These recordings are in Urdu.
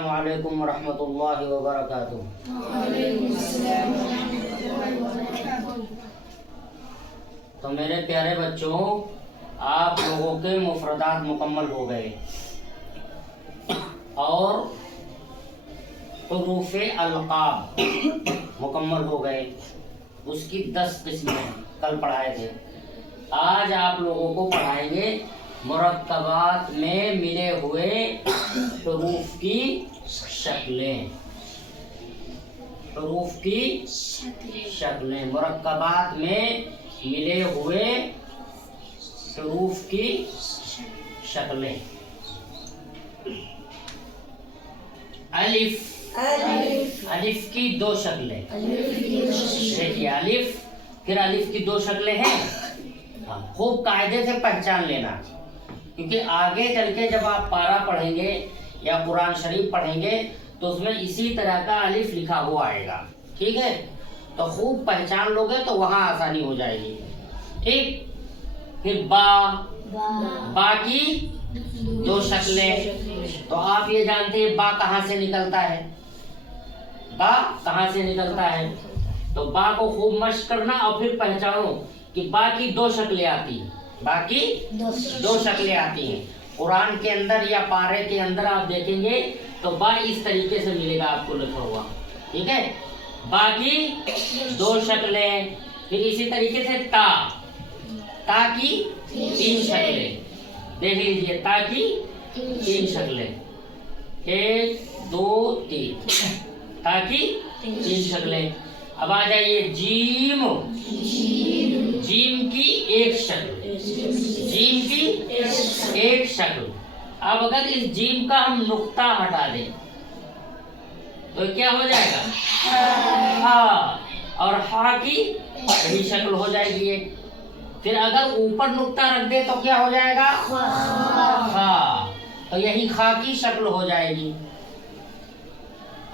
السلام علیکم ورحمۃ اللہ وبرکاتہ۔ وعلیکم السلام ورحمۃ اللہ وبرکاتہ۔ تو میرے پیارے بچوں، آپ لوگوں کے مفردات مکمل ہو گئے اور حروف القاب مکمل ہو گئے۔ اس کی 10 قسمیں کل پڑھائے تھے۔ آج آپ لوگوں کو پڑھائیں گے مرکبات میں ملے ہوئے حروف کی شکلیں۔ حروف کی شکلیں، مرکبات میں ملے ہوئے حروف کی شکلیں۔ الف، الف کی 2 شکلیں۔ دیکھیے الف، پھر الف کی 2 شکلیں ہیں۔ خوب قاعدے سے پہچان لینا، کیونکہ آگے چل کے جب آپ پارہ پڑھیں گے یا قرآن شریف پڑھیں گے تو اس میں اسی طرح کا الف لکھا ہوا آئے گا، ٹھیک ہے؟ تو خوب پہچان لو گے تو وہاں آسانی ہو جائے گی، ٹھیک؟ پھر با، با کی 2 شکلیں۔ تو آپ یہ جانتے ہیں با کہاں سے نکلتا ہے؟ با کہاں سے نکلتا ہے؟ تو با کو خوب مشق کرنا اور پھر پہچانو کہ با کی 2 شکلیں آتی ہیں۔ با کی 2 شکلیں آتی ہیں قرآن کے اندر یا پارے کے اندر۔ آپ دیکھیں گے تو با اس طریقے سے ملے گا آپ کو لکھا ہوا، ٹھیک ہے؟ با کی 2 شکلیں۔ پھر اسی طریقے سے تا، تا کی 3 شکلیں۔ دیکھ لیجئے تا کی 3 شکلیں، 1 2 3، تا کی 3 شکلیں۔ اب آ جائیے جیم، جیم کی 1 شکل، جیم کی 1 شکل۔ اب اگر اس جیم کا ہم نقطہ ہٹا دیں تو کیا ہو جائے گا؟ ہا، اور ہا کی بڑی شکل ہو جائے گی ایک۔ پھر اگر اوپر نقطہ رکھ دے تو کیا ہو جائے گا؟ ہا، تو یہی خا کی شکل ہو جائے گی۔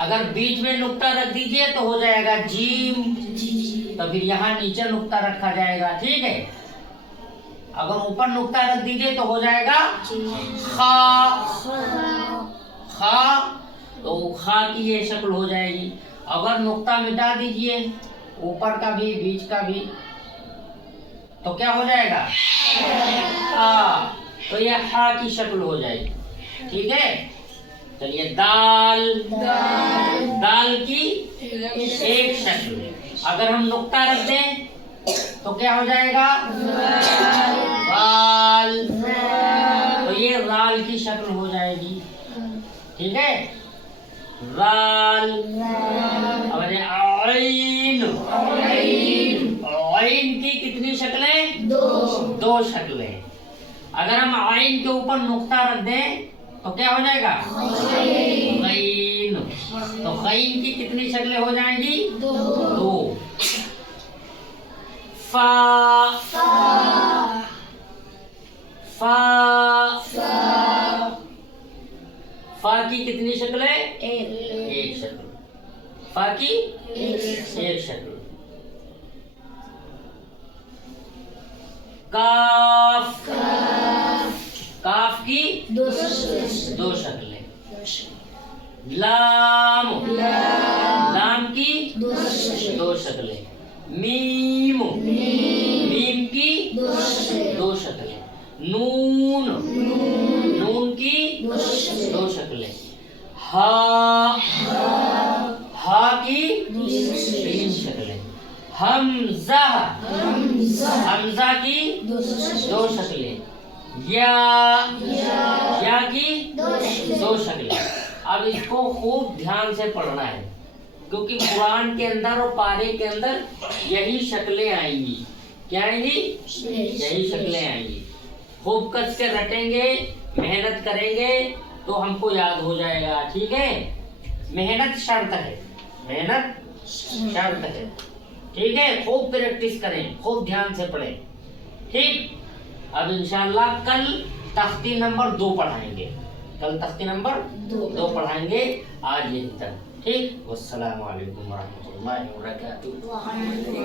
اگر بیچ میں نقطہ رکھ دیجئے تو ہو جائے گا جیم، تو پھر یہاں نیچے نقطہ رکھا جائے گا، ٹھیک ہے؟ اگر اوپر نقطہ رکھ دیجئے تو ہو جائے گا خا، خا، تو خا کی یہ شکل ہو جائے گی۔ اگر نقطہ مٹا دیجئے اوپر کا بھی بیچ کا بھی تو کیا ہو جائے گا؟ ہا، تو یہ ہا کی شکل ہو جائے گی، ٹھیک ہے؟ چلیے دال، دال کی 1 شکل۔ اگر ہم نقطہ رکھ دیں تو کیا ہو جائے گا؟ رال، تو یہ رال کی شکل ہو جائے گی، ٹھیک ہے؟ رال۔ اب عین، عین کی کتنی شکلیں؟ 2 شکلیں۔ اگر ہم عین کے اوپر نقطہ رکھ دیں تو کیا ہو جائے گا؟ غین، تو غین کی کتنی شکلیں ہو جائیں گی؟ 2۔ فا، فا، فا کی کتنی شکلیں؟ 1 شکل۔ فا کی 1 شکل۔ کاف، کاف کی 2 شکلیں۔ لام، لام کی 2 شکلیں۔ میم، میم کی 2 شکلیں۔ نون، نون کی 2 شکلیں۔ ہا، ہا کی 3 شکلیں۔ حمزہ، حمزہ کی 2 شکلیں۔ یا، یا کی 2 شکلیں۔ اب اس کو خوب دھیان سے پڑھنا ہے، کیونکہ قرآن کے اندر اور پارے کے اندر یہی شکلیں آئیں گی۔ کیا آئیں گی؟ یہی شکلیں آئیں گی۔ خوب کس کے رٹیں گے، محنت کریں گے تو ہم کو یاد ہو جائے گا، ٹھیک ہے؟ محنت شرط ہے، محنت شرط ہے، ٹھیک ہے؟ خوب پریکٹس کریں، خوب دھیان سے پڑھیں، ٹھیک؟ اب انشاءاللہ کل تختی نمبر 2 پڑھائیں گے، کل تختی نمبر 2 پڑھائیں گے۔ آج یہی تک، ٹھیک؟ والسلام علیکم ورحمۃ اللہ وبرکاتہ۔